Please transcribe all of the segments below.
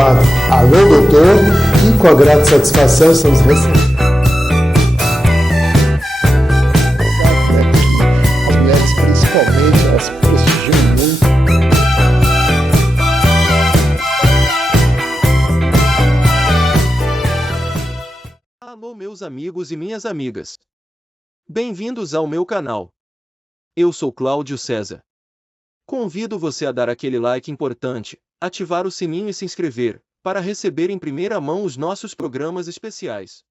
quadro Alô Doutor, e com a grata satisfação estamos recebendo as mulheres, principalmente, elas prestigiam muito. Alô meus amigos e minhas amigas. Bem-vindos ao meu canal. Eu sou Cláudio César. Convido você a dar aquele like importante, ativar o sininho e se inscrever, para receber em primeira mão os nossos programas especiais.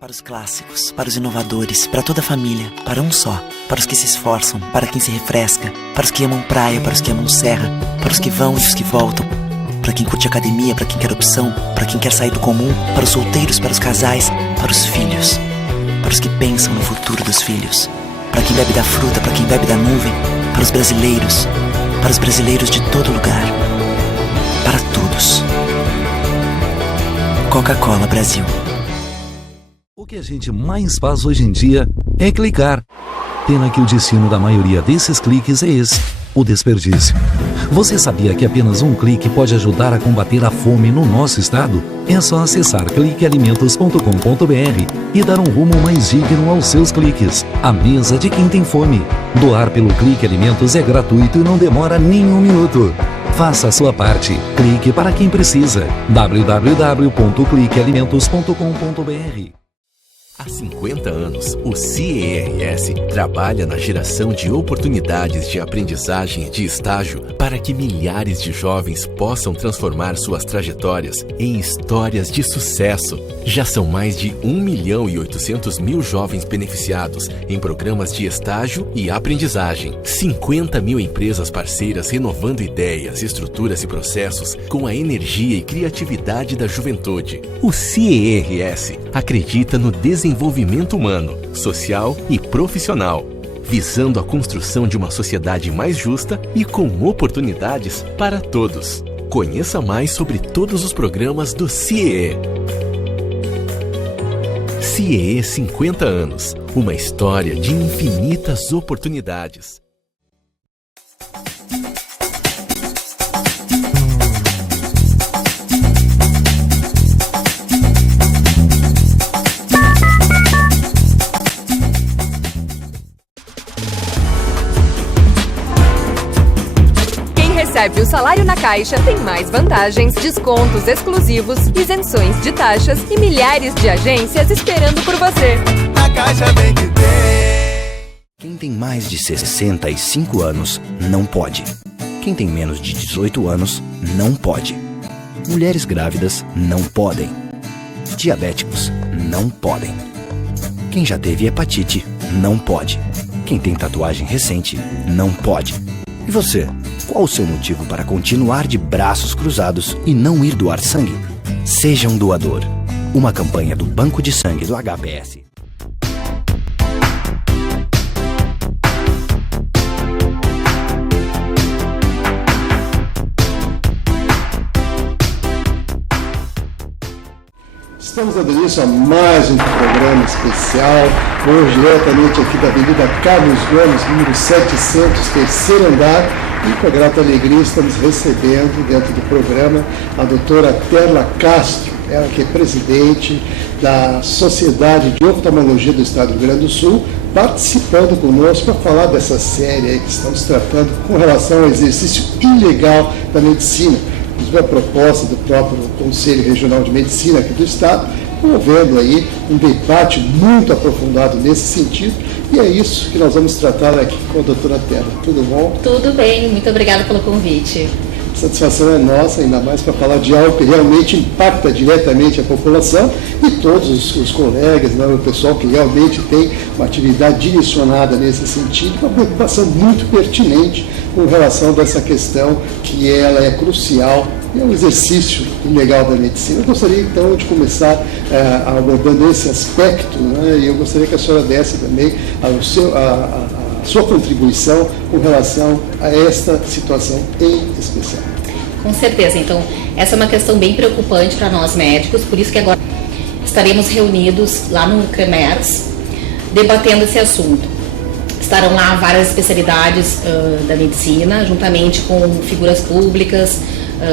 Para os clássicos, para os inovadores, para toda a família, para um só, para os que se esforçam, para quem se refresca, para os que amam praia, para os que amam serra, para os que vão e os que voltam, para quem curte academia, para quem quer opção, para quem quer sair do comum, para os solteiros, para os casais, para os filhos, para os que pensam no futuro dos filhos, para quem bebe da fruta, para quem bebe da nuvem, para os brasileiros de todo lugar, para todos. Coca-Cola Brasil. O que a gente mais faz hoje em dia é clicar. Pena que o destino da maioria desses cliques é esse, o desperdício. Você sabia que apenas um clique pode ajudar a combater a fome no nosso estado? É só acessar cliquealimentos.com.br e dar um rumo mais digno aos seus cliques. A mesa de quem tem fome. Doar pelo Clique Alimentos é gratuito e não demora nem um minuto. Faça a sua parte. Clique para quem precisa. www.cliquealimentos.com.br. Há 50 anos, o CIERS trabalha na geração de oportunidades de aprendizagem e de estágio para que milhares de jovens possam transformar suas trajetórias em histórias de sucesso. Já são mais de 1.800.000 jovens beneficiados em programas de estágio e aprendizagem. 50 mil empresas parceiras renovando ideias, estruturas e processos com a energia e criatividade da juventude. O CIERS acredita no desenvolvimento humano, social e profissional, visando a construção de uma sociedade mais justa e com oportunidades para todos. Conheça mais sobre todos os programas do CIEE. CIEE 50 anos, uma história de infinitas oportunidades. Recebe o salário na Caixa, tem mais vantagens, descontos exclusivos, isenções de taxas e milhares de agências esperando por você. A Caixa vem que tem. Quem tem mais de 65 anos não pode. Quem tem menos de 18 anos não pode. Mulheres grávidas não podem. Diabéticos não podem. Quem já teve hepatite não pode. Quem tem tatuagem recente não pode. E você? Qual o seu motivo para continuar de braços cruzados e não ir doar sangue? Seja um doador. Uma campanha do Banco de Sangue do HPS. Estamos dando início a mais um programa especial, hoje diretamente aqui da Avenida Carlos Gomes, número 700, terceiro andar, e com a grata alegria estamos recebendo dentro do programa a doutora Perla Castro, ela que é presidente da Sociedade de Oftalmologia do Estado do Rio Grande do Sul, participando conosco para falar dessa série aí que estamos tratando com relação ao exercício ilegal da medicina. A proposta do próprio Conselho Regional de Medicina aqui do Estado, promovendo aí um debate muito aprofundado nesse sentido, e é isso que nós vamos tratar aqui com a doutora Perla. Tudo bom? Tudo bem, muito obrigada pelo convite. A satisfação é nossa, ainda mais para falar de algo que realmente impacta diretamente a população e todos os colegas, né, o pessoal que realmente tem uma atividade direcionada nesse sentido, uma preocupação muito pertinente com relação a essa questão que ela é crucial e é um exercício legal da medicina. Eu gostaria então de começar abordando esse aspecto, né, e eu gostaria que a senhora desse também a sua contribuição com relação a esta situação em especial. Com certeza. Então, essa é uma questão bem preocupante para nós médicos, por isso que agora estaremos reunidos lá no CREMERS, debatendo esse assunto. Estarão lá várias especialidades da medicina, juntamente com figuras públicas,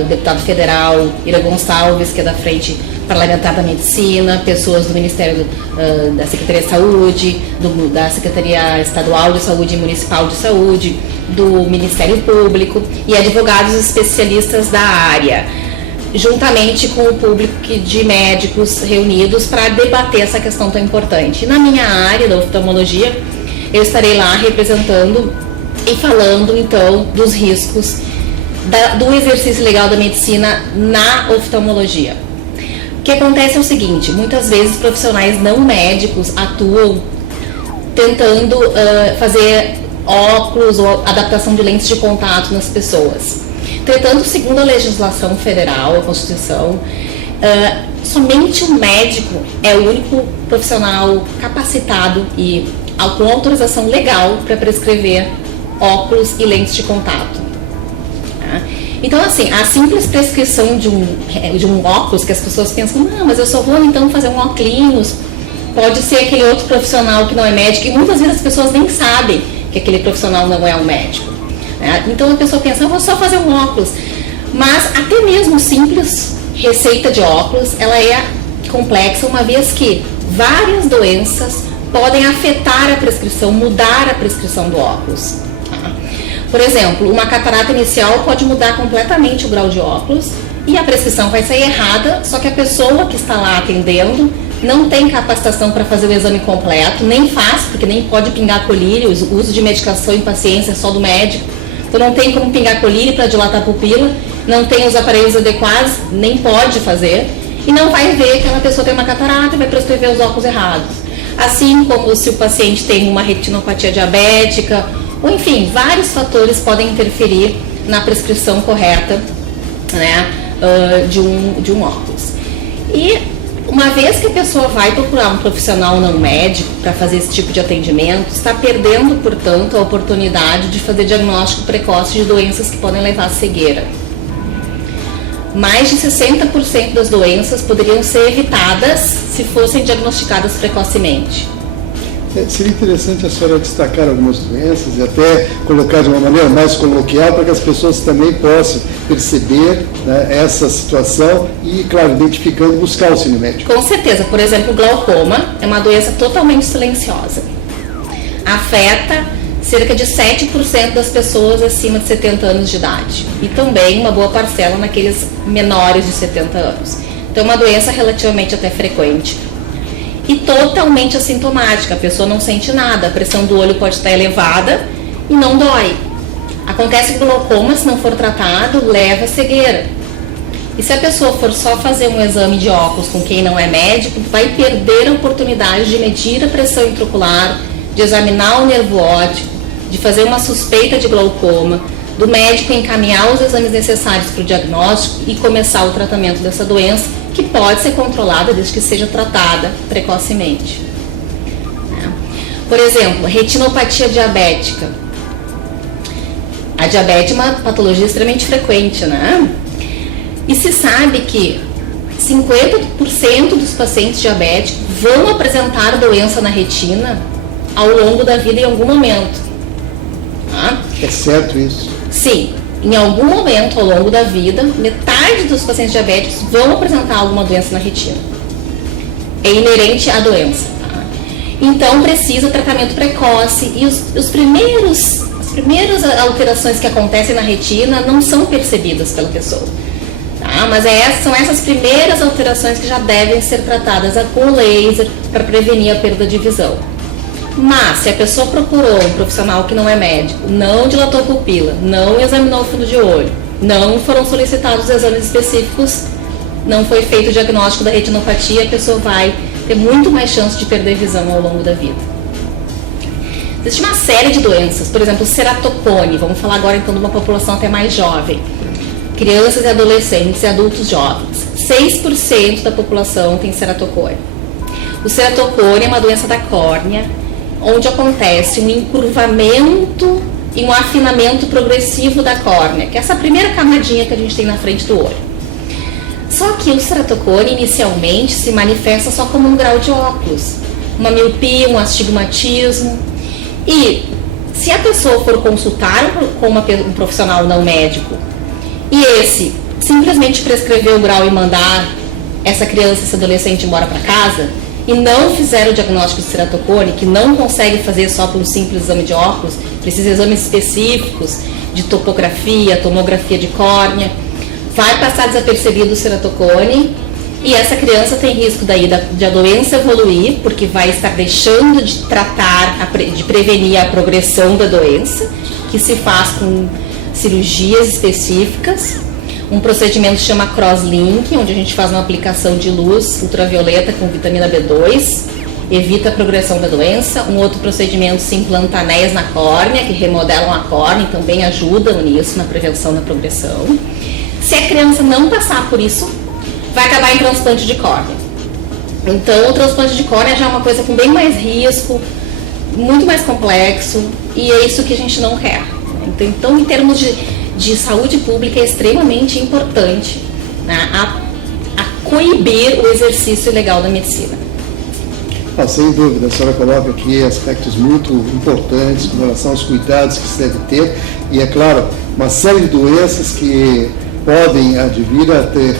deputado federal Ira Gonçalves, que é da Frente Parlamentar da Medicina, pessoas do Ministério da Secretaria de Saúde, da Secretaria Estadual de Saúde e Municipal de Saúde, do Ministério Público e advogados especialistas da área, juntamente com o público de médicos reunidos para debater essa questão tão importante. Na minha área da oftalmologia, eu estarei lá representando e falando então dos riscos do exercício legal da medicina na oftalmologia. O que acontece é o seguinte: muitas vezes profissionais não médicos atuam tentando fazer óculos ou adaptação de lentes de contato nas pessoas. Entretanto, segundo a legislação federal, a Constituição, somente o médico é o único profissional capacitado e com autorização legal para prescrever óculos e lentes de contato. Então, assim, a simples prescrição de um óculos, que as pessoas pensam, não, mas eu só vou então fazer um óculos, pode ser aquele outro profissional que não é médico, e muitas vezes as pessoas nem sabem que aquele profissional não é um médico. Então a pessoa pensa, eu vou só fazer um óculos. Mas até mesmo simples receita de óculos, ela é complexa, uma vez que várias doenças podem afetar a prescrição, mudar a prescrição do óculos. Por exemplo, uma catarata inicial pode mudar completamente o grau de óculos e a prescrição vai sair errada, só que a pessoa que está lá atendendo não tem capacitação para fazer o exame completo, nem faz, porque nem pode pingar colírio, o uso de medicação em paciência é só do médico, então não tem como pingar colírio para dilatar a pupila, não tem os aparelhos adequados, nem pode fazer, e não vai ver que aquela pessoa tem uma catarata e vai prescrever os óculos errados. Assim como se o paciente tem uma retinopatia diabética, ou enfim, vários fatores podem interferir na prescrição correta, né, de um óculos. E uma vez que a pessoa vai procurar um profissional não médico para fazer esse tipo de atendimento, está perdendo, portanto, a oportunidade de fazer diagnóstico precoce de doenças que podem levar à cegueira. Mais de 60% das doenças poderiam ser evitadas se fossem diagnosticadas precocemente. Seria interessante a senhora destacar algumas doenças e até colocar de uma maneira mais coloquial para que as pessoas também possam perceber, né, essa situação e, claro, identificando, buscar o auxílio médico. Com certeza. Por exemplo, o glaucoma é uma doença totalmente silenciosa. Afeta cerca de 7% das pessoas acima de 70 anos de idade e também uma boa parcela naqueles menores de 70 anos. Então é uma doença relativamente até frequente. E totalmente assintomática, a pessoa não sente nada, a pressão do olho pode estar elevada e não dói. Acontece que o glaucoma, se não for tratado, leva a cegueira. E se a pessoa for só fazer um exame de óculos com quem não é médico, vai perder a oportunidade de medir a pressão intraocular, de examinar o nervo óptico, de fazer uma suspeita de glaucoma, do médico encaminhar os exames necessários para o diagnóstico e começar o tratamento dessa doença, que pode ser controlada desde que seja tratada precocemente. Por exemplo, retinopatia diabética. A diabetes é uma patologia extremamente frequente, né? E se sabe que 50% dos pacientes diabéticos vão apresentar doença na retina ao longo da vida em algum momento. É certo isso? Sim. Em algum momento ao longo da vida, metade dos pacientes diabéticos vão apresentar alguma doença na retina. É inerente à doença. Tá? Então precisa tratamento precoce e as primeiras alterações que acontecem na retina não são percebidas pela pessoa. Tá? Mas são essas primeiras alterações que já devem ser tratadas com laser para prevenir a perda de visão. Mas, se a pessoa procurou um profissional que não é médico, não dilatou a pupila, não examinou o fundo de olho, não foram solicitados exames específicos, não foi feito o diagnóstico da retinopatia, a pessoa vai ter muito mais chance de perder visão ao longo da vida. Existe uma série de doenças, por exemplo, o ceratocone, vamos falar agora então de uma população até mais jovem. Crianças e adolescentes e adultos jovens. 6% da população tem ceratocone. O ceratocone é uma doença da córnea, onde acontece um encurvamento e um afinamento progressivo da córnea, que é essa primeira camadinha que a gente tem na frente do olho. Só que o ceratocone inicialmente se manifesta só como um grau de óculos, uma miopia, um astigmatismo. E se a pessoa for consultar com um profissional não médico e esse simplesmente prescrever o grau e mandar essa criança, esse adolescente embora para casa e não fizer o diagnóstico de ceratocone, que não consegue fazer só por um simples exame de óculos, precisa de exames específicos de topografia, tomografia de córnea, vai passar desapercebido o ceratocone e essa criança tem risco daí de a doença evoluir, porque vai estar deixando de tratar, de prevenir a progressão da doença, que se faz com cirurgias específicas. Um procedimento se chama crosslink, onde a gente faz uma aplicação de luz ultravioleta com vitamina B2, evita a progressão da doença. Um outro procedimento se implanta anéis na córnea, que remodelam a córnea e também ajudam nisso, na prevenção da progressão. Se a criança não passar por isso, vai acabar em transplante de córnea. Então, o transplante de córnea já é uma coisa com bem mais risco, muito mais complexo, e é isso que a gente não quer. Então, em termos de saúde pública, é extremamente importante, né, a coibir o exercício ilegal da medicina. Sem dúvida, a senhora coloca aqui aspectos muito importantes com relação aos cuidados que se deve ter, e é claro, uma série de doenças que podem advir a ter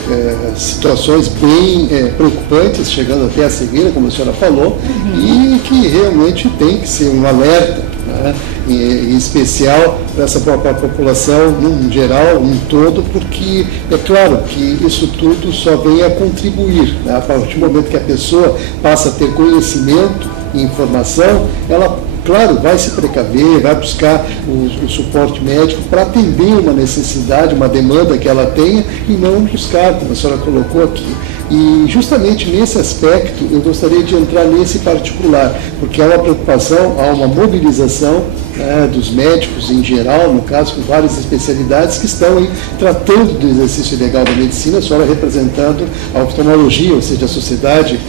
situações bem preocupantes, chegando até a cegueira, como a senhora falou, e que realmente tem que ser um alerta, né, em especial para essa população, num geral, um todo, porque é claro que isso tudo só vem a contribuir, né, a partir do momento que a pessoa passa a ter conhecimento e informação, ela, claro, vai se precaver, vai buscar o suporte médico para atender uma necessidade, uma demanda que ela tenha e não buscar, como a senhora colocou aqui. E justamente nesse aspecto eu gostaria de entrar nesse particular, porque há uma preocupação, há uma mobilização, né, dos médicos em geral, no caso com várias especialidades que estão aí tratando do exercício ilegal da medicina, a senhora representando a oftalmologia, ou seja, a sociedade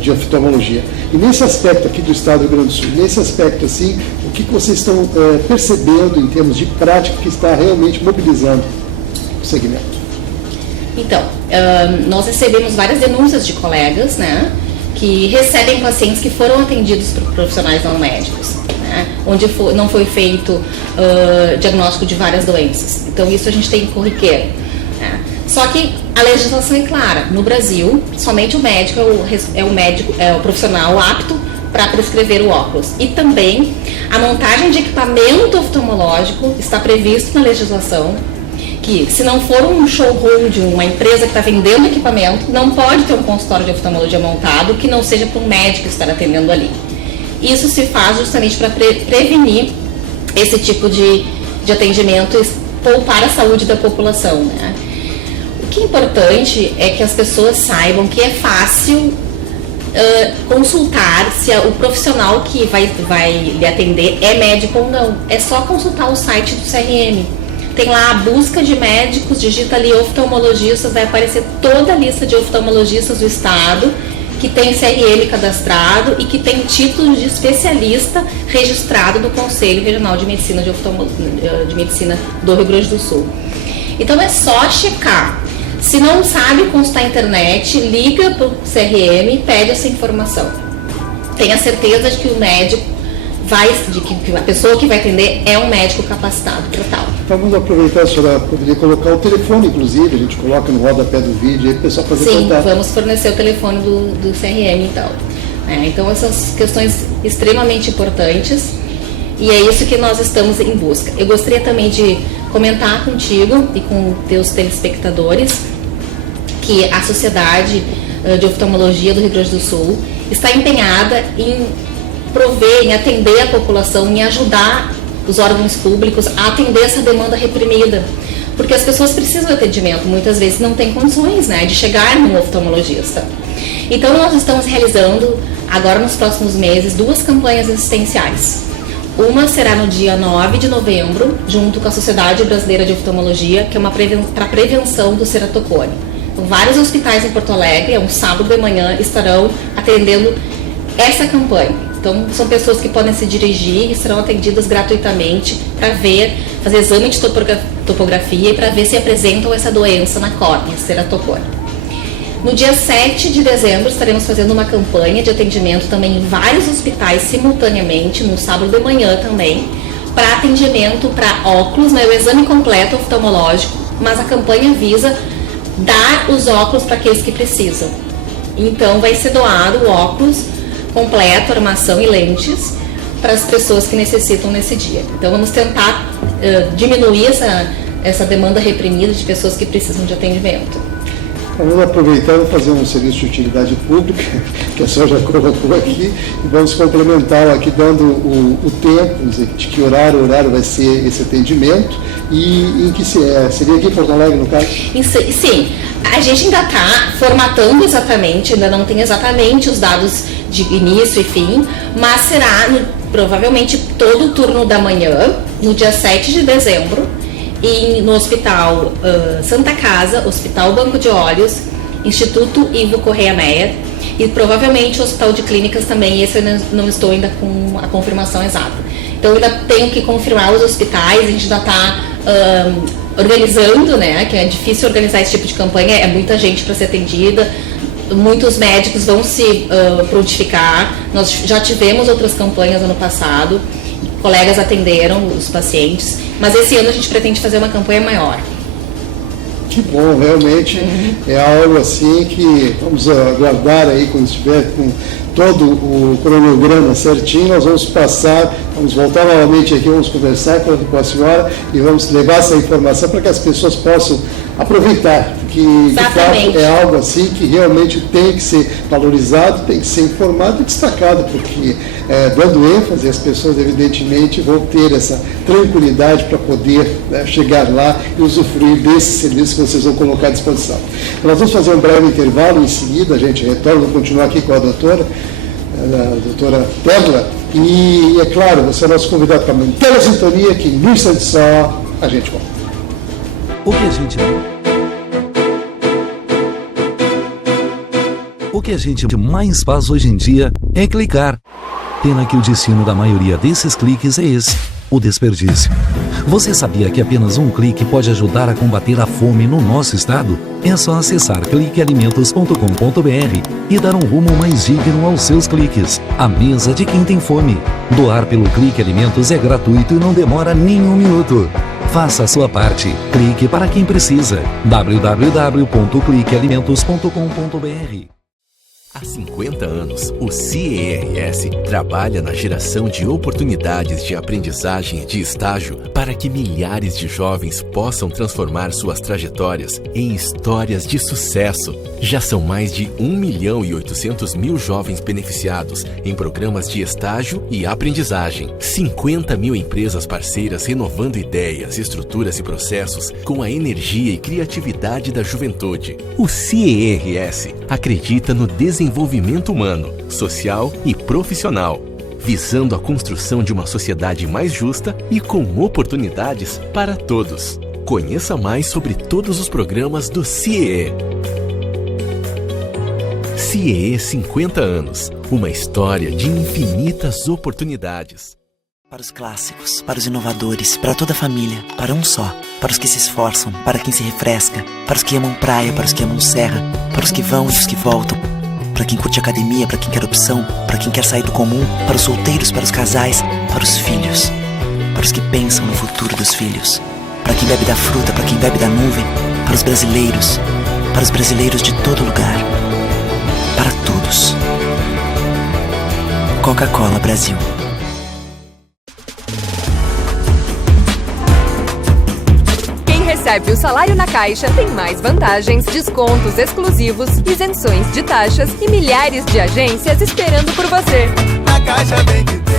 de oftalmologia. E nesse aspecto aqui do estado do Rio Grande do Sul, nesse aspecto assim, o que vocês estão percebendo em termos de prática que está realmente mobilizando o segmento? Então, nós recebemos várias denúncias de colegas, né, que recebem pacientes que foram atendidos por profissionais não médicos, né, onde não foi feito diagnóstico de várias doenças. Então, isso a gente tem corriqueiro, né. Só que a legislação é clara. No Brasil, somente o médico é o profissional apto para prescrever o óculos. E também a montagem de equipamento oftalmológico está previsto na legislação, que se não for um showroom de uma empresa que está vendendo equipamento, não pode ter um consultório de oftalmologia montado que não seja para um médico estar atendendo ali. Isso se faz justamente para prevenir esse tipo de atendimento e poupar a saúde da população, né? O que é importante é que as pessoas saibam que é fácil consultar se o profissional que vai lhe atender é médico ou não. É só consultar o site do CRM. Tem lá a busca de médicos, digita ali oftalmologistas, vai aparecer toda a lista de oftalmologistas do estado que tem CRM cadastrado e que tem título de especialista registrado do Conselho Regional de Medicina de Medicina do Rio Grande do Sul. Então é só checar. Se não sabe consultar a internet, liga para o CRM e pede essa informação. Tenha certeza de que o médico de que a pessoa que vai atender é um médico capacitado para tal. Vamos aproveitar, a senhora poderia colocar o telefone, inclusive, a gente coloca no rodapé do vídeo aí para o pessoal fazer contato. Sim, vamos fornecer o telefone do CRM então. Então essas questões extremamente importantes e é isso que nós estamos em busca. Eu gostaria também de comentar contigo e com teus telespectadores que a Sociedade de Oftalmologia do Rio Grande do Sul está empenhada em prover, em atender a população, em ajudar os órgãos públicos a atender essa demanda reprimida. Porque as pessoas precisam de atendimento, muitas vezes não têm condições, né, de chegar num oftalmologista. Então nós estamos realizando, agora nos próximos meses, 2 campanhas assistenciais. Uma será no dia 9 de novembro, junto com a Sociedade Brasileira de Oftalmologia, que é uma para prevenção do ceratocone. Então, vários hospitais em Porto Alegre, é um sábado de manhã, estarão atendendo essa campanha. Então, são pessoas que podem se dirigir e serão atendidas gratuitamente para fazer exame de topografia e para ver se apresentam essa doença na córnea, ceratocone. No dia 7 de dezembro, estaremos fazendo uma campanha de atendimento também em vários hospitais simultaneamente, no sábado de manhã também, para atendimento para óculos, né, o exame completo oftalmológico, mas a campanha visa dar os óculos para aqueles que precisam. Então, vai ser doado o óculos completo, armação e lentes para as pessoas que necessitam nesse dia. Então vamos tentar diminuir essa demanda reprimida de pessoas que precisam de atendimento. Vamos aproveitar e fazer um serviço de utilidade pública, que a senhora já colocou aqui, e vamos complementar aqui dando o tempo, de que horário vai ser esse atendimento e em que seria aqui em Porto Alegre, no caso? Sim, a gente ainda está formatando exatamente, ainda não tem exatamente os dados de início e fim, mas será provavelmente todo o turno da manhã, no dia 7 de dezembro, no Hospital Santa Casa, Hospital Banco de Olhos, Instituto Ivo Correia Meyer e provavelmente o Hospital de Clínicas também, esse eu não estou ainda com a confirmação exata. Então eu ainda tenho que confirmar os hospitais, a gente ainda está organizando, né, que é difícil organizar esse tipo de campanha, é muita gente para ser atendida, muitos médicos vão se prontificar, nós já tivemos outras campanhas ano passado, colegas atenderam os pacientes, mas esse ano a gente pretende fazer uma campanha maior. Que bom, realmente é algo assim que vamos aguardar aí quando estiver com todo o cronograma certinho, nós vamos voltar novamente aqui, vamos conversar com a senhora e vamos levar essa informação para que as pessoas possam aproveitar, porque de fato é algo assim que realmente tem que ser valorizado, tem que ser informado e destacado, porque dando ênfase, as pessoas evidentemente vão ter essa tranquilidade para poder chegar lá e usufruir desse serviço que vocês vão colocar à disposição. Nós vamos fazer um breve intervalo, em seguida a gente retorna, vou continuar aqui com a doutora Perla, e é claro, você é nosso convidado para manter a sintonia, que em um instante só a gente volta. O que a gente mais faz hoje em dia é clicar. Pena que o destino da maioria desses cliques é esse, o desperdício. Você sabia que apenas um clique pode ajudar a combater a fome no nosso estado? É só acessar cliquealimentos.com.br e dar um rumo mais digno aos seus cliques. A mesa de quem tem fome. Doar pelo Clique Alimentos é gratuito e não demora nem um minuto. Faça a sua parte. Clique para quem precisa. www.cliquealimentos.com.br. Há 50 anos, o CERS trabalha na geração de oportunidades de aprendizagem e de estágio para que milhares de jovens possam transformar suas trajetórias em histórias de sucesso. Já são mais de 1.800.000 jovens beneficiados em programas de estágio e aprendizagem. 50.000 empresas parceiras renovando ideias, estruturas e processos com a energia e criatividade da juventude. O CERS acredita no desenvolvimento humano, social e profissional, visando a construção de uma sociedade mais justa e com oportunidades para todos. Conheça mais sobre todos os programas do CIEE. CIEE 50 anos, uma história de infinitas oportunidades. Para os clássicos, para os inovadores, para toda a família, para um só. Para os que se esforçam, para quem se refresca, para os que amam praia, para os que amam serra, para os que vão e os que voltam. Para quem curte academia, para quem quer opção, para quem quer sair do comum, para os solteiros, para os casais, para os filhos. Para os que pensam no futuro dos filhos. Para quem bebe da fruta, para quem bebe da nuvem, para os brasileiros de todo lugar. Para todos. Coca-Cola Brasil. Recebe o salário na Caixa tem mais vantagens, descontos exclusivos, isenções de taxas e milhares de agências esperando por você. Na Caixa bem que tem.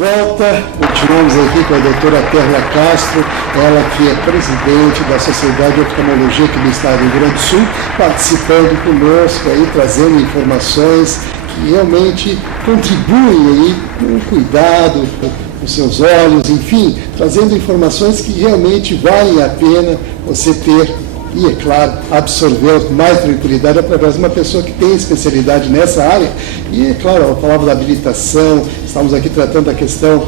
volta, continuamos aqui com a doutora Perla Castro, ela que é presidente da Sociedade de Oftalmologia aqui do Estado do Rio Grande do Sul, participando conosco aí, trazendo informações que realmente contribuem aí com o cuidado com os seus olhos, enfim, trazendo informações que realmente valem a pena você ter e, é claro, absorver com mais tranquilidade através de uma pessoa que tem especialidade nessa área. E, é claro, a palavra da habilitação, estamos aqui tratando a questão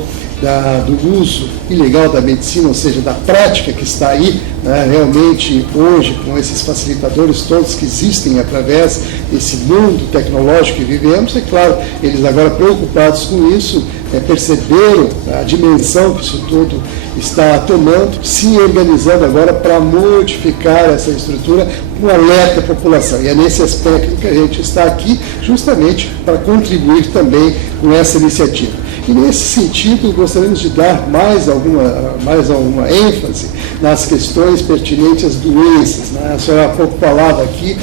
do uso ilegal da medicina, ou seja, da prática que está aí, né, realmente hoje, com esses facilitadores todos que existem através desse mundo tecnológico que vivemos, é claro, eles agora preocupados com isso, perceberam a dimensão que isso tudo está tomando, se organizando agora para modificar essa estrutura com alerta à população. E é nesse aspecto que a gente está aqui, justamente para contribuir também com essa iniciativa. E nesse sentido, gostaríamos de dar mais alguma ênfase nas questões pertinentes às doenças, né? A senhora há pouco falava aqui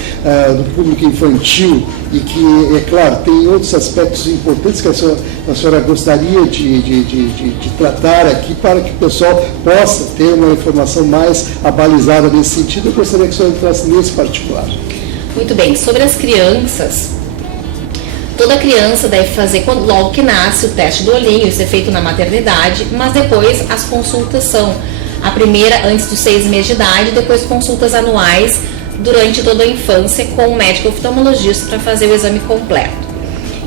do público infantil e que, é claro, tem outros aspectos importantes que a senhora gostaria de tratar aqui para que o pessoal possa ter uma informação mais abalizada nesse sentido. Eu gostaria que a senhora entrasse nesse particular. Muito bem. Sobre as crianças, toda criança deve fazer, logo que nasce, o teste do olhinho, isso é feito na maternidade, mas depois as consultas são a primeira antes dos 6 meses de idade, depois consultas anuais durante toda a infância com o médico oftalmologista para fazer o exame completo.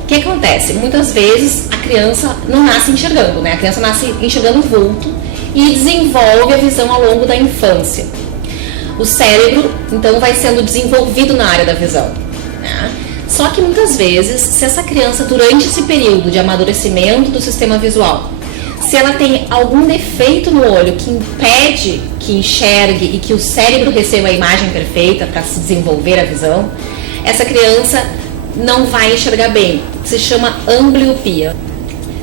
O que acontece? Muitas vezes a criança não nasce enxergando, né? A criança nasce enxergando vulto e desenvolve a visão ao longo da infância. O cérebro, então, vai sendo desenvolvido na área da visão, né? Só que muitas vezes, se essa criança, durante esse período de amadurecimento do sistema visual, se ela tem algum defeito no olho que impede que enxergue e que o cérebro receba a imagem perfeita para se desenvolver a visão, essa criança não vai enxergar bem. Se chama ambliopia.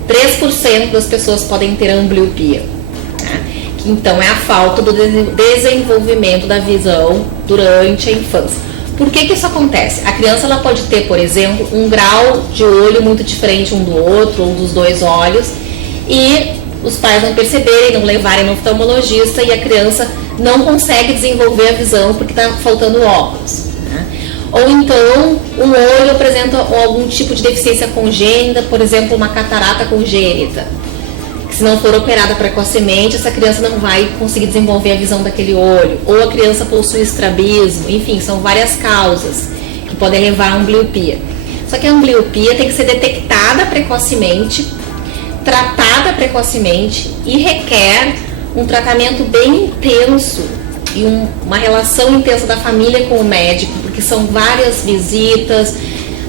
3% das pessoas podem ter ambliopia, né? Que então é a falta do desenvolvimento da visão durante a infância. Por que isso acontece? A criança ela pode ter, por exemplo, um grau de olho muito diferente um do outro, ou dos dois olhos, e os pais não perceberem, não levarem no oftalmologista e a criança não consegue desenvolver a visão porque está faltando óculos, né? Ou então um olho apresenta algum tipo de deficiência congênita, por exemplo, uma catarata congênita, que se não for operada precocemente, essa criança não vai conseguir desenvolver a visão daquele olho, ou a criança possui estrabismo, enfim, são várias causas que podem levar a ambliopia. Só que a ambliopia tem que ser detectada precocemente, tratada precocemente e requer um tratamento bem intenso e uma relação intensa da família com o médico, porque são várias visitas.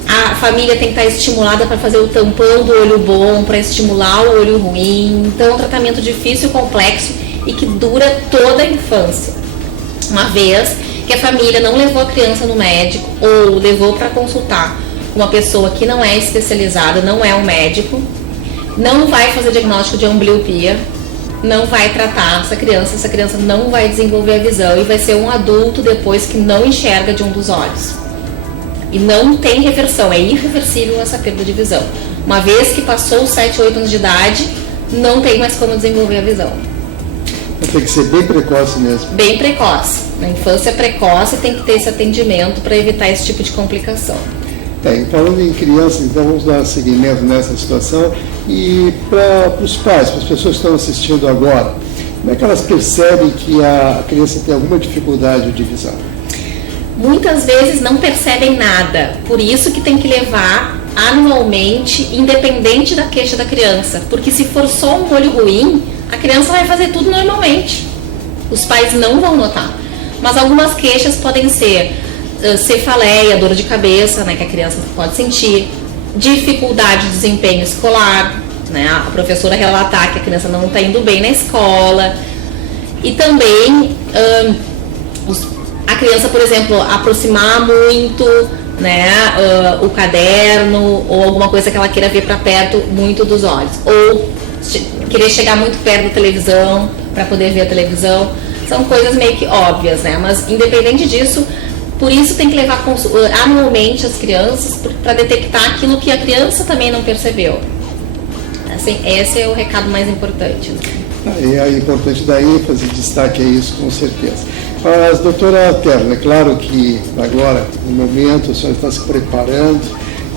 A família tem que estar estimulada para fazer o tampão do olho bom, para estimular o olho ruim. Então é um tratamento difícil e complexo e que dura toda a infância. Uma vez que a família não levou a criança no médico ou levou para consultar uma pessoa que não é especializada, não é um médico, não vai fazer diagnóstico de ambliopia, não vai tratar essa criança não vai desenvolver a visão e vai ser um adulto depois que não enxerga de um dos olhos. E não tem reversão, é irreversível essa perda de visão. Uma vez que passou os 7, 8 anos de idade, não tem mais como desenvolver a visão. Tem que ser bem precoce mesmo. Bem precoce. Na infância precoce tem que ter esse atendimento para evitar esse tipo de complicação. E falando em crianças, então vamos dar seguimento nessa situação. E para os pais, para as pessoas que estão assistindo agora, como é que elas percebem que a criança tem alguma dificuldade de visão? Muitas vezes não percebem nada, por isso que tem que levar anualmente, independente da queixa da criança, porque se for só um olho ruim, a criança vai fazer tudo normalmente, os pais não vão notar, mas algumas queixas podem ser cefaleia, dor de cabeça, né, que a criança pode sentir, dificuldade de desempenho escolar, né, a professora relatar que a criança não está indo bem na escola, e também a criança, por exemplo, aproximar muito, né, o caderno ou alguma coisa que ela queira ver para perto muito dos olhos, ou querer chegar muito perto da televisão para poder ver a televisão. São coisas meio que óbvias, né? Mas independente disso, por isso tem que levar anualmente as crianças para detectar aquilo que a criança também não percebeu. Esse é o recado mais importante. É importante dar ênfase, destaque a isso, com certeza. Mas, doutora Terna, é claro que agora, no momento, a senhora está se preparando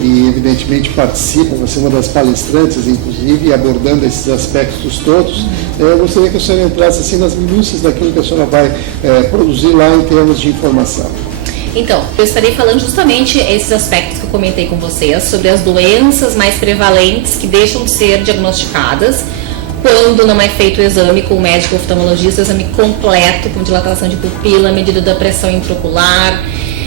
e, evidentemente, participa, vai ser uma das palestrantes, inclusive, abordando esses aspectos todos. Eu gostaria que a senhora entrasse assim, nas minúcias daquilo que a senhora vai produzir lá em termos de informação. Então, eu estarei falando justamente esses aspectos que eu comentei com vocês, sobre as doenças mais prevalentes que deixam de ser diagnosticadas quando não é feito o exame com o médico oftalmologista, o exame completo, com dilatação de pupila, medida da pressão intraocular.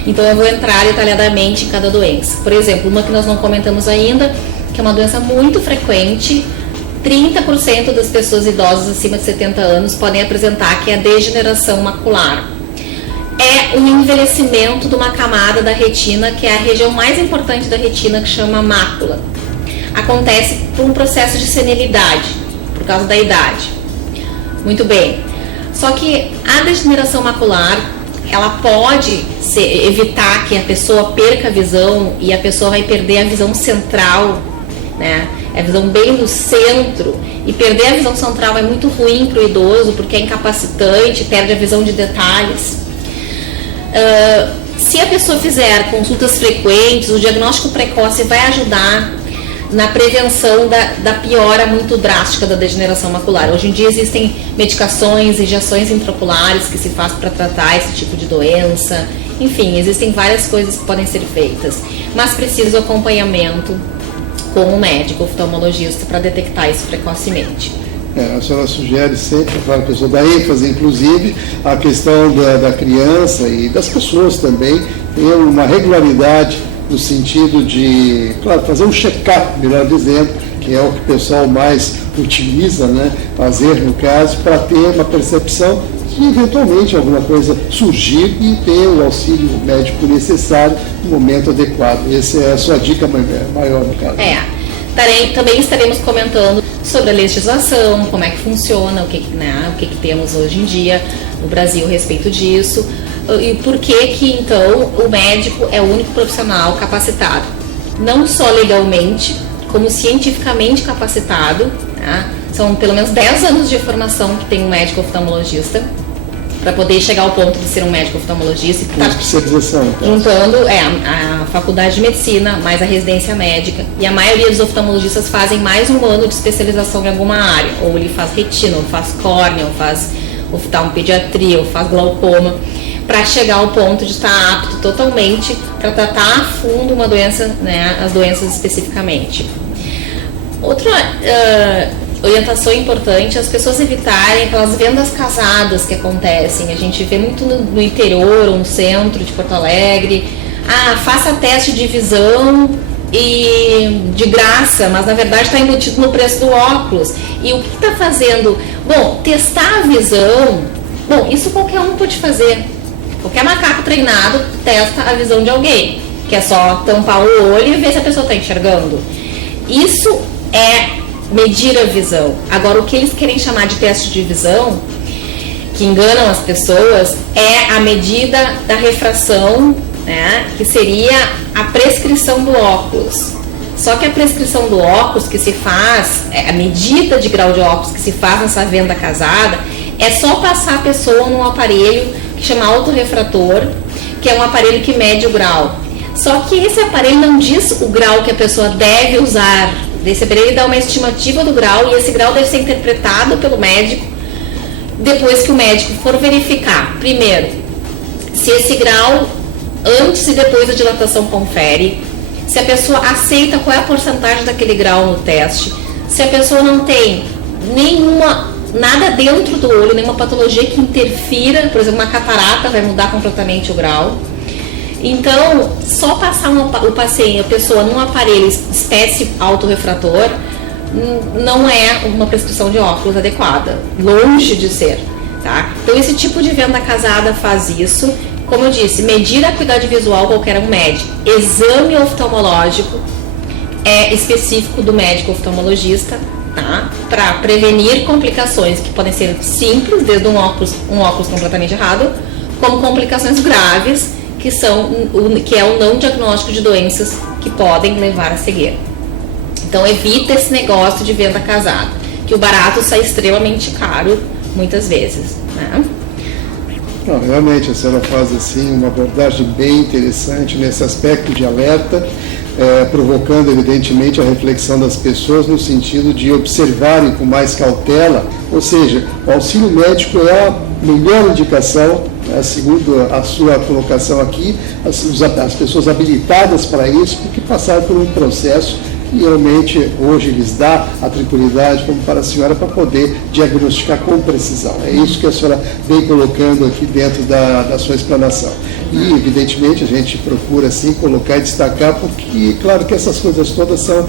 Então eu vou entrar detalhadamente em cada doença. Por exemplo, uma que nós não comentamos ainda, que é uma doença muito frequente, 30% das pessoas idosas acima de 70 anos podem apresentar, que é a degeneração macular. É um envelhecimento de uma camada da retina, que é a região mais importante da retina, que chama mácula. Acontece por um processo de senilidade, por causa da idade. Muito bem. Só que a degeneração macular, ela pode evitar que a pessoa perca a visão, e a pessoa vai perder a visão central, né? A visão bem no centro, e perder a visão central é muito ruim para o idoso, porque é incapacitante, perde a visão de detalhes. Se a pessoa fizer consultas frequentes, o diagnóstico precoce vai ajudar na prevenção da piora muito drástica da degeneração macular. Hoje em dia existem medicações, injeções intraoculares que se faz para tratar esse tipo de doença. Enfim, existem várias coisas que podem ser feitas, mas precisa o acompanhamento com o médico oftalmologista para detectar isso precocemente. A senhora sugere sempre, claro que eu sou da ênfase, inclusive, a questão da criança e das pessoas também, ter uma regularidade no sentido de, claro, fazer um check-up, melhor dizendo, que é o que o pessoal mais utiliza, né, fazer no caso, para ter uma percepção de eventualmente alguma coisa surgir e ter o auxílio médico necessário no momento adequado. Essa é a sua dica maior no caso. Também estaremos comentando sobre a legislação, como é que funciona, o que temos hoje em dia no Brasil a respeito disso, e por que então o médico é o único profissional capacitado, não só legalmente, como cientificamente capacitado, né? São pelo menos 10 anos de formação que tem um médico oftalmologista, para poder chegar ao ponto de ser um médico oftalmologista. Uma especialização, então. Juntando a faculdade de medicina, mais a residência médica, e a maioria dos oftalmologistas fazem mais um ano de especialização em alguma área, ou ele faz retina, ou faz córnea, ou faz oftalmopediatria, ou faz glaucoma, para chegar ao ponto de estar apto totalmente para tratar a fundo uma doença, né, as doenças especificamente. Outra orientação importante é as pessoas evitarem aquelas vendas casadas que acontecem. A gente vê muito no interior ou no centro de Porto Alegre. Faça teste de visão e de graça, mas na verdade está embutido no preço do óculos. E o que está fazendo? Bom, testar a visão, isso qualquer um pode fazer. Qualquer macaco treinado testa a visão de alguém, que é só tampar o olho e ver se a pessoa está enxergando. Isso é medir a visão. Agora, o que eles querem chamar de teste de visão, que enganam as pessoas, é a medida da refração, né, que seria a prescrição do óculos. Só que a prescrição do óculos que se faz, a medida de grau de óculos que se faz nessa venda casada, é só passar a pessoa num aparelho que chama autorrefrator, que é um aparelho que mede o grau. Só que esse aparelho não diz o grau que a pessoa deve usar. Esse aparelho dá uma estimativa do grau, e esse grau deve ser interpretado pelo médico depois que o médico for verificar, primeiro, se esse grau antes e depois da dilatação confere, se a pessoa aceita qual é a porcentagem daquele grau no teste, se a pessoa não tem nada dentro do olho, nenhuma patologia que interfira, por exemplo, uma catarata vai mudar completamente o grau. Então, só passar o paciente, a pessoa, num aparelho espécie autorrefrator, não é uma prescrição de óculos adequada, longe de ser, tá? Então, esse tipo de venda casada faz isso. Como eu disse, medir a acuidade visual qualquer um mede. Exame oftalmológico é específico do médico oftalmologista, tá? Para prevenir complicações que podem ser simples, desde um óculos completamente errado, como complicações graves, que é o não diagnóstico de doenças que podem levar à cegueira. Então evita esse negócio de venda casada, que o barato sai extremamente caro muitas vezes, né? Não, realmente a senhora faz assim uma abordagem bem interessante nesse aspecto de alerta, provocando evidentemente a reflexão das pessoas no sentido de observarem com mais cautela, ou seja, o auxílio médico é a melhor indicação, segundo a sua colocação aqui, as pessoas habilitadas para isso, porque passaram por um processo que realmente hoje lhes dá a tranquilidade, como para a senhora, para poder diagnosticar com precisão. É isso que a senhora vem colocando aqui dentro da sua explanação. E, evidentemente, a gente procura, assim, colocar e destacar, porque, claro que essas coisas todas são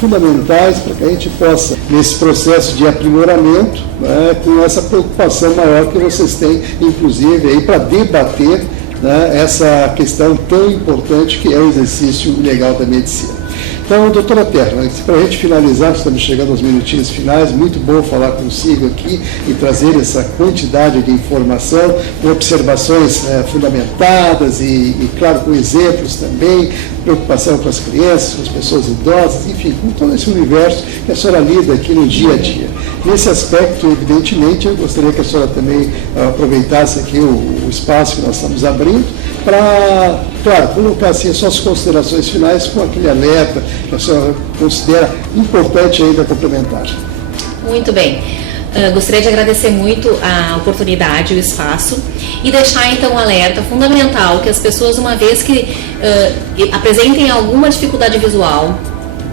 fundamentais para que a gente possa, nesse processo de aprimoramento, né, com essa preocupação maior que vocês têm, inclusive, aí para debater, né, essa questão tão importante que é o exercício legal da medicina. Então, doutora Terra, para a gente finalizar, estamos chegando aos minutinhos finais, muito bom falar consigo aqui e trazer essa quantidade de informação, com observações fundamentadas e, claro, com exemplos também, preocupação com as crianças, com as pessoas idosas, enfim, com todo esse universo que a senhora lida aqui no dia a dia. Nesse aspecto, evidentemente, eu gostaria que a senhora também aproveitasse aqui o espaço que nós estamos abrindo para, claro, colocar assim as suas considerações finais com aquele alerta que a senhora considera importante ainda complementar. Muito bem. Gostaria de agradecer muito a oportunidade, o espaço e deixar então um alerta fundamental que as pessoas, uma vez que apresentem alguma dificuldade visual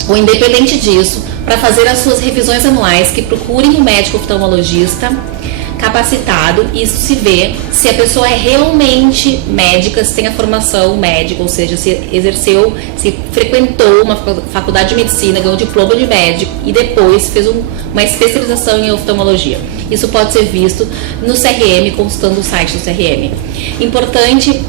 ou independente disso, para fazer as suas revisões anuais, que procurem um médico oftalmologista capacitado, e isso se vê se a pessoa é realmente médica, se tem a formação médica, ou seja, se exerceu, se frequentou uma faculdade de medicina, ganhou diploma de médico e depois fez uma especialização em oftalmologia. Isso pode ser visto no CRM, consultando o site do CRM. Importante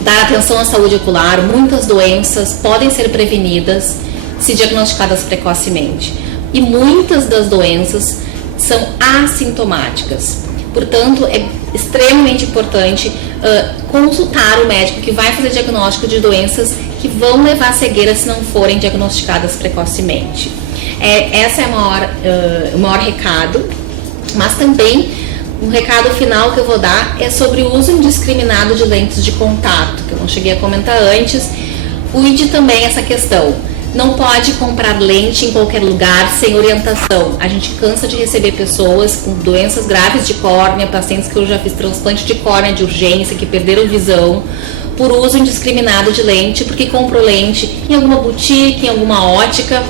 dar atenção à saúde ocular, muitas doenças podem ser prevenidas se diagnosticadas precocemente. E muitas das doenças são assintomáticas. Portanto, é extremamente importante consultar o médico que vai fazer diagnóstico de doenças que vão levar à cegueira se não forem diagnosticadas precocemente. Esse é o maior recado, mas também um recado final que eu vou dar é sobre o uso indiscriminado de lentes de contato, que eu não cheguei a comentar antes. Cuide também essa questão. Não pode comprar lente em qualquer lugar sem orientação. A gente cansa de receber pessoas com doenças graves de córnea, pacientes que eu já fiz transplante de córnea de urgência, que perderam visão por uso indiscriminado de lente, porque comprou lente em alguma boutique, em alguma ótica,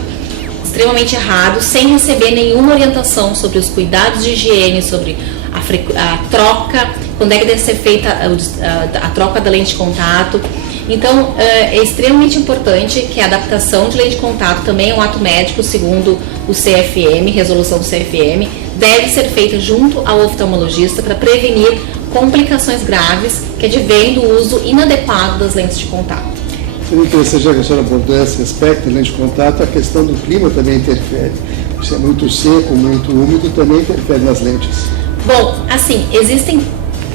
extremamente errado, sem receber nenhuma orientação sobre os cuidados de higiene, sobre a troca, quando é que deve ser feita a troca da lente de contato. Então, é extremamente importante que a adaptação de lente de contato também é um ato médico, segundo o CFM, resolução do CFM, deve ser feita junto ao oftalmologista para prevenir complicações graves que advêm do uso inadequado das lentes de contato. Seria interessante, já que a senhora abordou esse aspecto da lente de contato, a questão do clima também interfere. Se é muito seco, muito úmido, também interfere nas lentes. Bom, assim, existem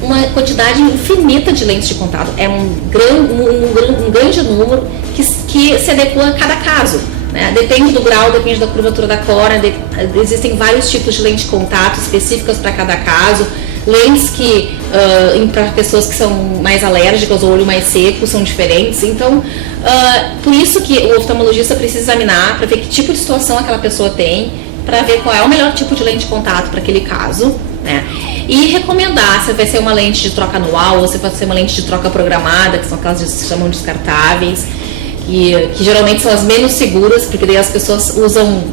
uma quantidade infinita de lentes de contato, é um grande número que se adequa a cada caso, né? Depende do grau, depende da curvatura da córnea, existem vários tipos de lentes de contato específicas para cada caso, lentes que para pessoas que são mais alérgicas ou olho mais seco são diferentes, então por isso que o oftalmologista precisa examinar para ver que tipo de situação aquela pessoa tem, para ver qual é o melhor tipo de lente de contato para aquele caso, né? E recomendar se vai ser uma lente de troca anual ou se vai ser uma lente de troca programada, que são aquelas que se chamam descartáveis, que geralmente são as menos seguras, porque daí as pessoas usam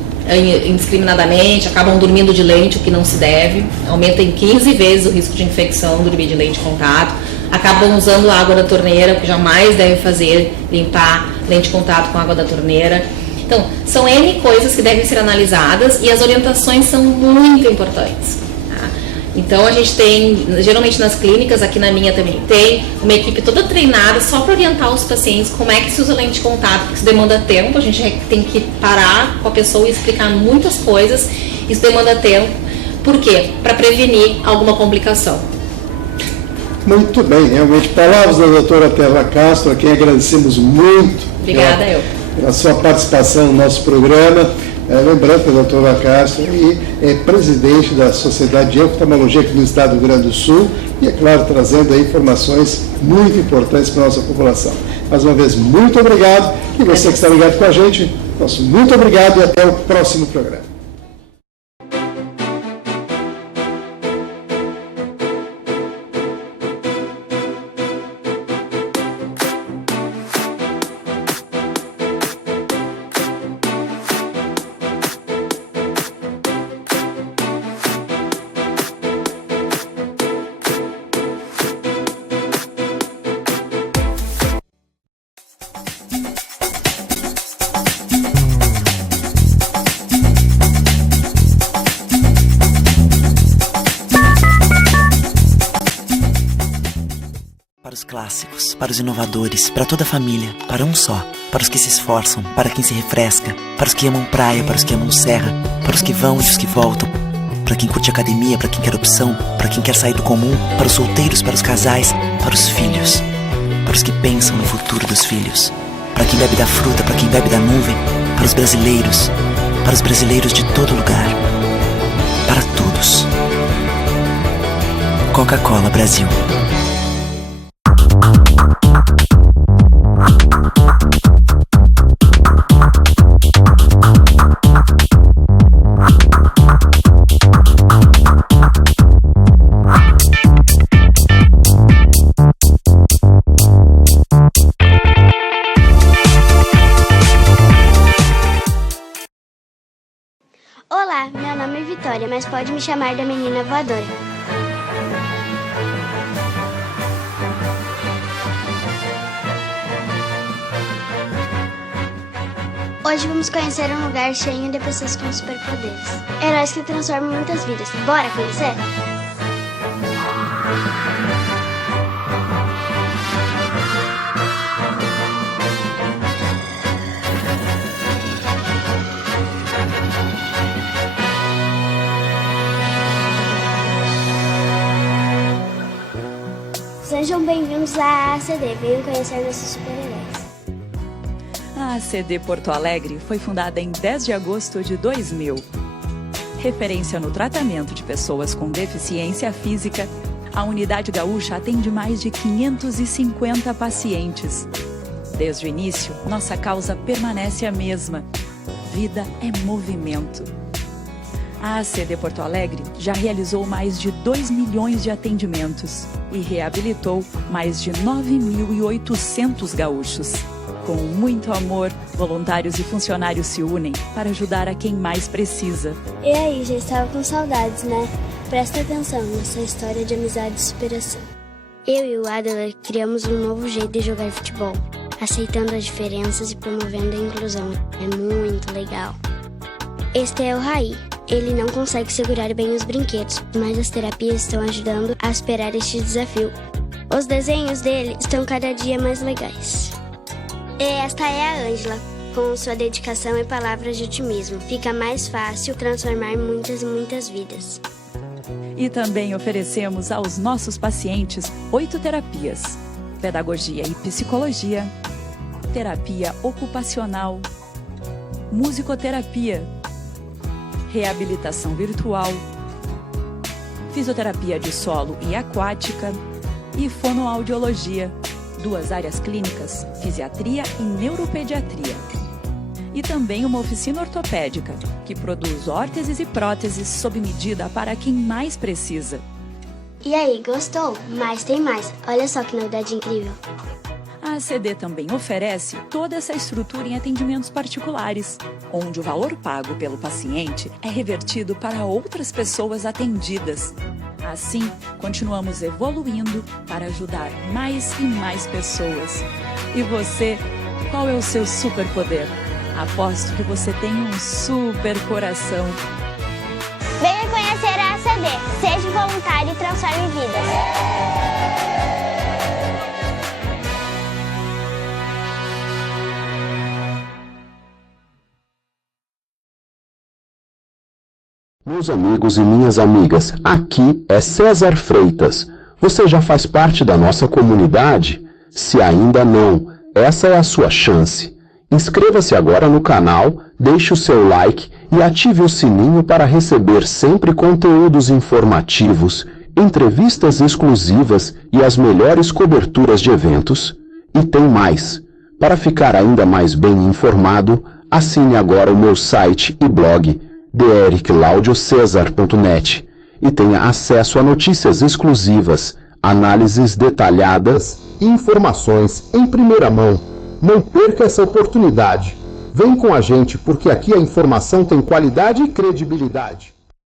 indiscriminadamente, acabam dormindo de lente, o que não se deve, aumenta em 15 vezes o risco de infecção dormir de lente de contato, acabam usando a água da torneira, o que jamais deve fazer, limpar lente de contato com a água da torneira. Então, são N coisas que devem ser analisadas e as orientações são muito importantes. Então a gente tem, geralmente nas clínicas, aqui na minha também tem, uma equipe toda treinada só para orientar os pacientes como é que se usa lente de contato, porque isso demanda tempo, a gente tem que parar com a pessoa e explicar muitas coisas, isso demanda tempo. Por quê? Para prevenir alguma complicação. Muito bem, realmente, palavras da doutora Terra Castro, a quem agradecemos muito. Obrigada, pela sua participação no nosso programa. Lembrando que o doutor Acácio é presidente da Sociedade de Oftalmologia aqui no estado do Rio Grande do Sul e, é claro, trazendo aí informações muito importantes para a nossa população. Mais uma vez, muito obrigado. E você que está ligado com a gente, nosso muito obrigado e até o próximo programa. Para os clássicos, para os inovadores, para toda a família, para um só, para os que se esforçam, para quem se refresca, para os que amam praia, para os que amam serra, para os que vão e os que voltam, para quem curte academia, para quem quer opção, para quem quer sair do comum, para os solteiros, para os casais, para os filhos, para os que pensam no futuro dos filhos, para quem bebe da fruta, para quem bebe da nuvem, para os brasileiros de todo lugar, para todos. Coca-Cola Brasil. Olá, meu nome é Vitória, mas pode me chamar da menina voadora. Hoje vamos conhecer um lugar cheio de pessoas com superpoderes. Heróis que transformam muitas vidas. Bora conhecer? Sejam bem-vindos à ACD, venham conhecer nossos super-heróis. A ACD Porto Alegre foi fundada em 10 de agosto de 2000. Referência no tratamento de pessoas com deficiência física, a Unidade Gaúcha atende mais de 550 pacientes. Desde o início, nossa causa permanece a mesma. Vida é movimento. A ACD Porto Alegre já realizou mais de 2 milhões de atendimentos e reabilitou mais de 9.800 gaúchos. Com muito amor, voluntários e funcionários se unem para ajudar a quem mais precisa. E aí, já estava com saudades, né? Presta atenção nessa história de amizade e superação. Eu e o Adler criamos um novo jeito de jogar futebol, aceitando as diferenças e promovendo a inclusão. É muito legal. Este é o Raí. Ele não consegue segurar bem os brinquedos, mas as terapias estão ajudando a superar este desafio. Os desenhos dele estão cada dia mais legais. E esta é a Ângela. Com sua dedicação e palavras de otimismo, fica mais fácil transformar muitas vidas. E também oferecemos aos nossos pacientes 8 terapias: pedagogia e psicologia, terapia ocupacional, musicoterapia, reabilitação virtual, fisioterapia de solo e aquática e fonoaudiologia, 2 áreas clínicas, fisiatria e neuropediatria. E também uma oficina ortopédica, que produz órteses e próteses sob medida para quem mais precisa. E aí, gostou? Mas tem mais. Olha só que novidade incrível. A ACD também oferece toda essa estrutura em atendimentos particulares, onde o valor pago pelo paciente é revertido para outras pessoas atendidas. Assim, continuamos evoluindo para ajudar mais e mais pessoas. E você, qual é o seu superpoder? Aposto que você tem um super coração. Venha conhecer a ACD. Seja voluntário e transforme vidas. Meus amigos e minhas amigas, aqui é César Freitas. Você já faz parte da nossa comunidade? Se ainda não, essa é a sua chance. Inscreva-se agora no canal, deixe o seu like e ative o sininho para receber sempre conteúdos informativos, entrevistas exclusivas e as melhores coberturas de eventos. E tem mais! Para ficar ainda mais bem informado, assine agora o meu site e blog drclaudiocesar.net e tenha acesso a notícias exclusivas, análises detalhadas e informações em primeira mão. Não perca essa oportunidade. Vem com a gente porque aqui a informação tem qualidade e credibilidade.